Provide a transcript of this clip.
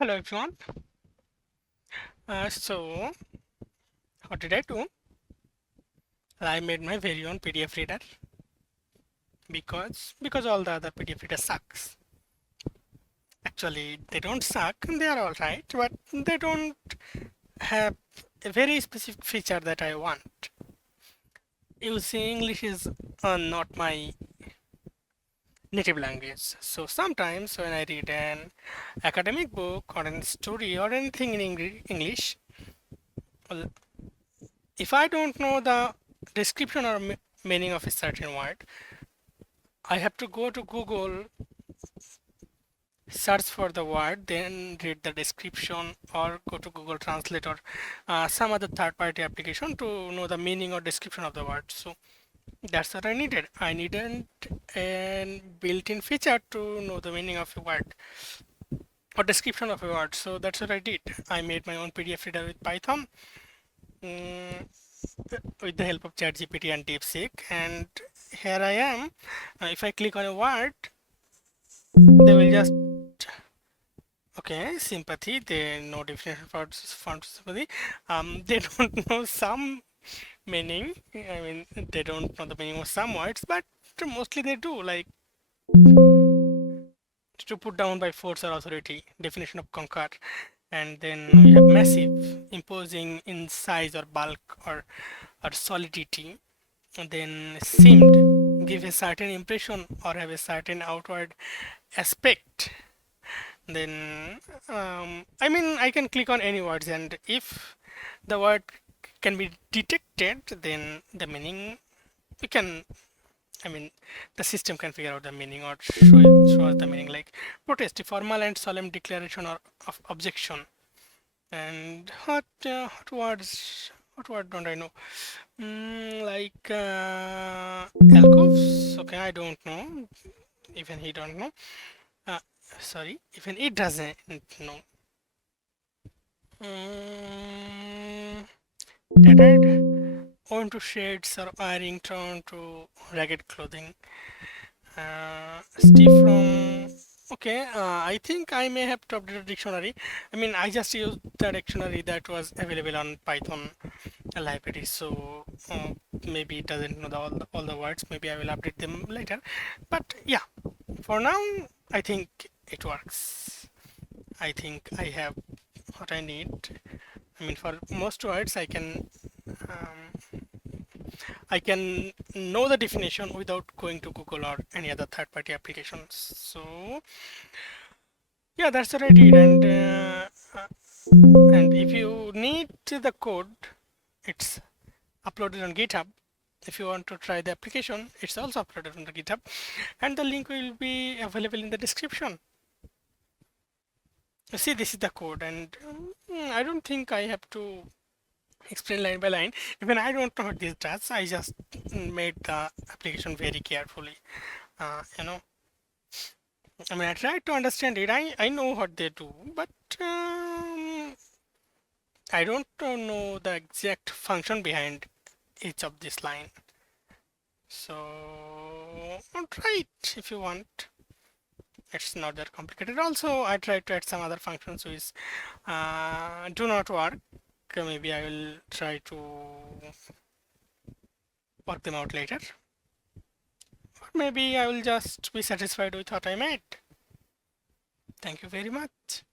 Hello everyone. So what did I do? I made my very own PDF reader because all the other PDF readers sucks. Actually, they don't suck. They are all right, but they don't have a very specific feature that I want. You see, English is not my native language. So sometimes when I read an academic book or a story or anything in English, well, if I don't know the description or meaning of a certain word, I have to go to Google, search for the word, then read the description, or go to Google Translate or some other third-party application to know the meaning or description of the word. So that's what I needed. I needed a built-in feature to know the meaning of a word or description of a word. So that's what I did. I made my own PDF reader with Python. mm, with the help of ChatGPT and DeepSeek, and here I am. If I click on a word, they will just okay, sympathy. They know definition for sympathy. They don't know some meaning. I mean, they don't know the meaning of some words, but mostly they do. Like to put down by force or authority. Definition of conquer, and then we have massive, imposing in size or bulk or solidity. And then seemed, give a certain impression or have a certain outward aspect. Then I mean I can click on any words, and if the word can be detected, then the meaning we can, I mean the system can figure out the meaning or show us the meaning, like protest, a formal and solemn declaration or of objection. And what words, what word don't I know? Like alcoves. Okay, I don't know. Even he don't know. Uh, Sorry, even it doesn't know. Mm, tattered, on to shades or wearing, torn to ragged clothing. Steve from. Okay, I think I may have to update the dictionary. I mean, I just used the dictionary that was available on Python library, so maybe it doesn't know all the words. Maybe I will update them later. But yeah, for now, I think it works. I think I have what I need. I mean, for most words, I can know the definition without going to Google or any other third-party applications. So yeah, that's what I did. And if you need the code, it's uploaded on GitHub. If you want to try the application, it's also uploaded on the GitHub, and the link will be available in the description. See, this is the code, and I don't think I have to explain line by line. Even I don't know what this does. I just made the application very carefully. You know, I mean, I tried to understand it. I know what they do, but I don't know the exact function behind each of this line. So try it if you want. It's not that complicated. Also, I tried to add some other functions which do not work. Maybe I will try to work them out later. Or maybe I will just be satisfied with what I made. Thank you very much.